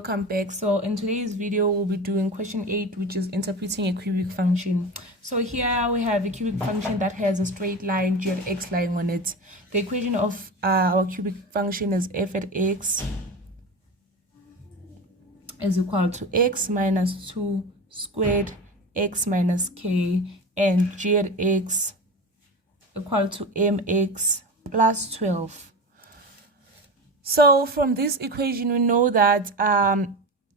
welcome back. So in today's video we'll be doing question 8, which is interpreting a cubic function. So here we have a cubic function that has a straight line g at x lying on it. The equation of our cubic function is f at x is equal to x minus 2 squared x minus k, and g at x equal to mx plus 12. So from this equation, we know that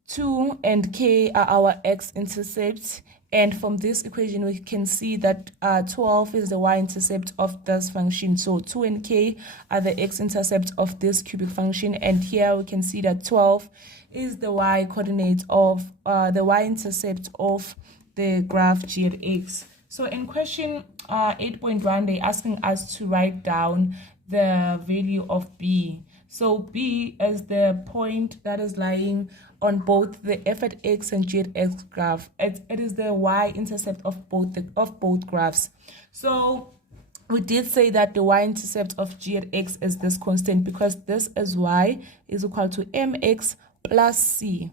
2 and k are our x-intercepts. And from this equation, we can see that 12 is the y-intercept of this function. So 2 and k are the x-intercepts of this cubic function. And here we can see that 12 is the y-coordinate of the y-intercept of the graph g at x. So in question 8.1, they're asking us to write down the value of b. So b is the point that is lying on both the f at x and g at x graph. It is the y-intercept of both graphs. So we did say that the y-intercept of g at x is this constant, because this is y is equal to mx plus c.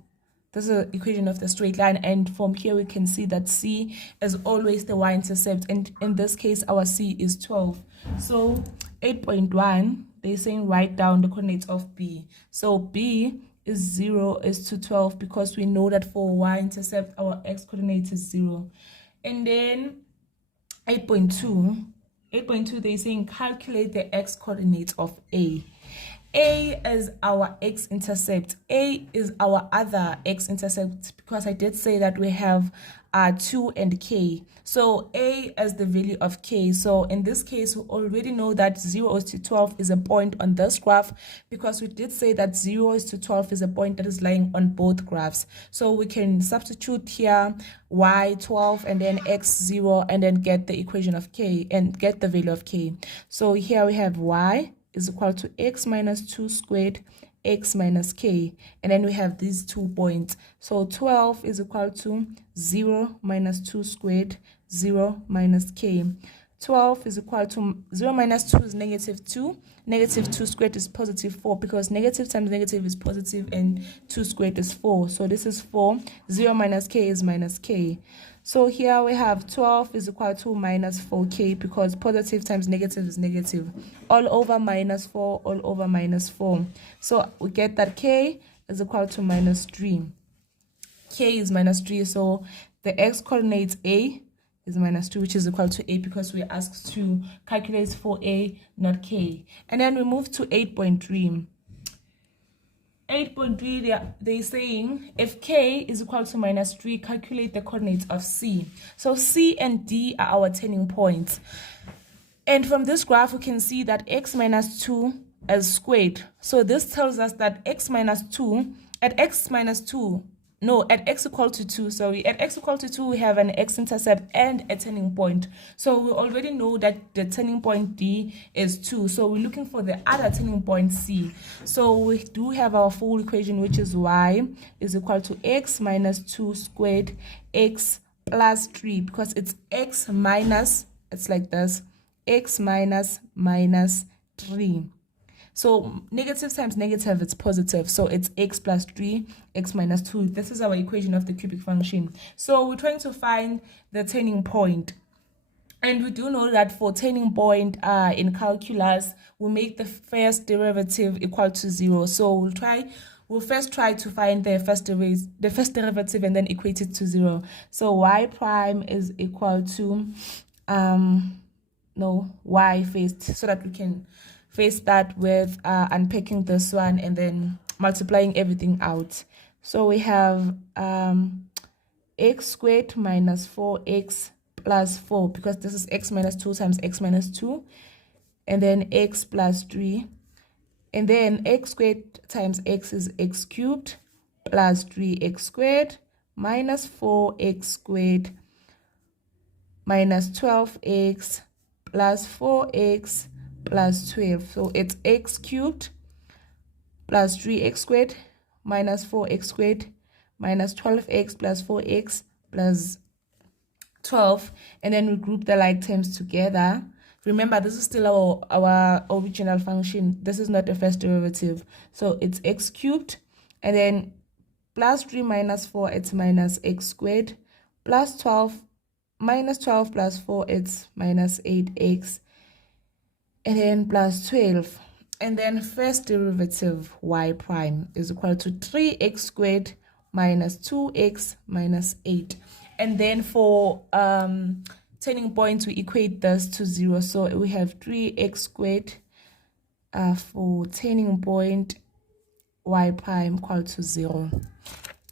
This is the equation of the straight line, and from here we can see that c is always the y-intercept, and in this case our c is 12. So 8.1, they're saying write down the coordinates of b. So b is 0 is to 12, because we know that for y-intercept our x-coordinate is 0. And then 8.2, they're saying calculate the x-coordinates of a. A is our x-intercept. A is our other x-intercept, because I did say that we have 2 and k. So A is the value of k. So in this case, we already know that 0 is to 12 is a point on this graph, because we did say that 0 is to 12 is a point that is lying on both graphs. So we can substitute here y 12 and then x 0 and then get the equation of k and get the value of k. So here we have y is equal to x minus 2 squared x minus k, and then we have these 2 points. So 12 is equal to 0 minus 2 squared 0 minus k. 12 is equal to 0 minus 2 is negative 2. Negative 2 squared is positive 4, because negative times negative is positive and 2 squared is 4. So this is 4. 0 minus k is minus k. So here we have 12 is equal to minus 4k, because positive times negative is negative. All over minus 4, all over minus 4. So we get that k is equal to minus 3. K is minus 3, so the x-coordinate a is minus 2, which is equal to a, because we're asked to calculate for a, not k. And then we move to 8.3. 8.3, they're saying if k is equal to minus 3, calculate the coordinates of c. So c and d are our turning points. And from this graph, we can see that x minus 2 is squared. So this tells us that x minus 2, at x equal to 2, at x equal to 2, we have an x-intercept and a turning point. So we already know that the turning point D is 2. So we're looking for the other turning point C. So we do have our full equation, which is y is equal to x minus 2 squared x plus 3, because it's x minus, it's like this, x minus 3. So negative times negative, it's positive. So it's x plus 3, x minus 2. This is our equation of the cubic function. So we're trying to find the turning point. And we do know that for turning point in calculus, we make the first derivative equal to 0. So we'll first try to find the first derivative and then equate it to 0. So y prime is equal to y first, so that we can first start with unpacking this one and then multiplying everything out. So we have x squared minus 4x plus 4, because this is x minus 2 times x minus 2, and then x plus 3, and then x squared times x is x cubed plus 3x squared minus 4x squared minus 12x plus 4x plus 12. So it's x cubed plus 3x squared minus 4x squared minus 12x plus 4x plus 12. And then we group the like terms together. Remember, this is still our original function. This is not the first derivative. So it's x cubed, and then plus 3 minus 4, it's minus x squared, plus 12 minus 12 plus 4, it's minus 8x, and then plus 12. And then first derivative y prime is equal to 3x squared minus 2x minus 8. And then for turning point, we equate this to 0. So we have 3x squared for turning point y prime equal to 0.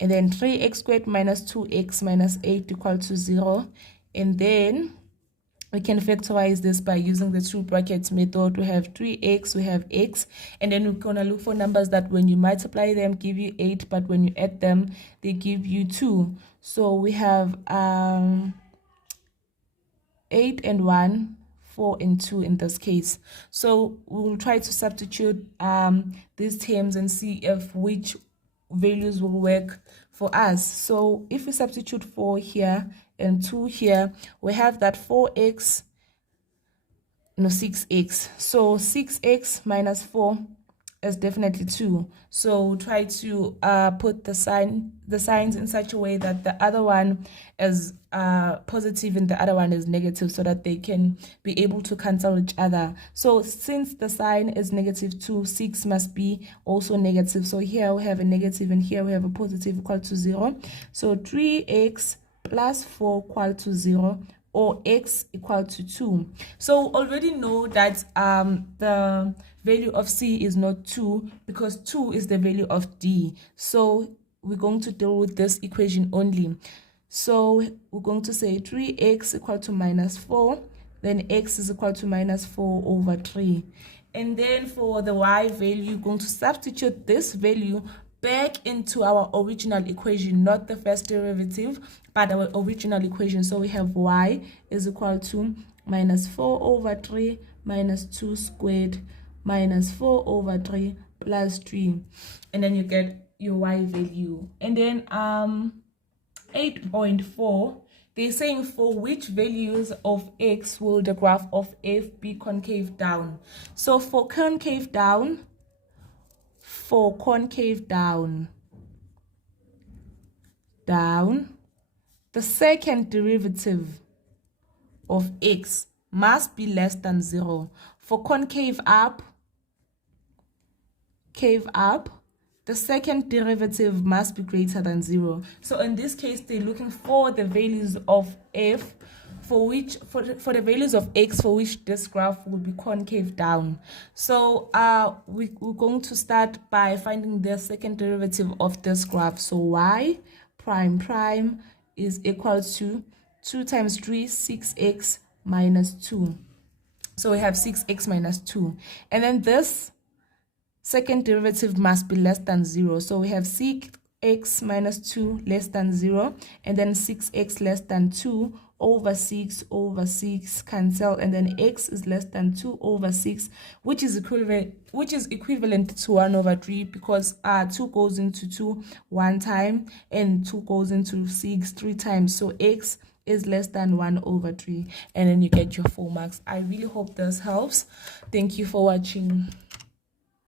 And then 3x squared minus 2x minus 8 equal to 0. And then we can factorize this by using the two brackets method. We have 3x, we have x, and then we're gonna look for numbers that when you multiply them give you 8, but when you add them they give you 2. So we have 8 and 1, 4 and 2 in this case. So we'll try to substitute these terms and see if which values will work for us. So if we substitute 4 here and 2 here, we have that 6x. So 6x minus 4 is definitely 2. So try to put the signs in such a way that the other one is positive and the other one is negative, so that they can be able to cancel each other. So since the sign is negative 2, 6 must be also negative. So here we have a negative and here we have a positive equal to 0. So 3x plus 4 equal to 0, or x equal to 2. So already know that the value of c is not 2, because 2 is the value of d. So we're going to deal with this equation only. So we're going to say 3x equal to minus 4, then x is equal to minus 4 over 3. And then for the y value, we're going to substitute this value back into our original equation, not the first derivative, but our original equation. So we have y is equal to minus 4 over 3 minus 2 squared minus 4 over 3 plus 3. And then you get your y value. And then 8.4, they're saying for which values of x will the graph of f be concave down. So for concave down, the second derivative of x must be less than 0. For concave up, the second derivative must be greater than 0. So in this case, they're looking for the values of f for the values of x for which this graph will be concave down. So we're going to start by finding the second derivative of this graph. So y prime is equal to 2 times 3, 6x minus 2. So we have 6x minus 2. And then this second derivative must be less than 0. So we have 6x minus 2 less than 0, and then 6x less than 2 over 6 cancel, and then x is less than 2 over 6, which is equivalent to 1 over 3, because 2 goes into 2 one time and 2 goes into 6 3 times. So x is less than 1 over 3, and then you get your full marks. I really hope this helps. Thank you for watching.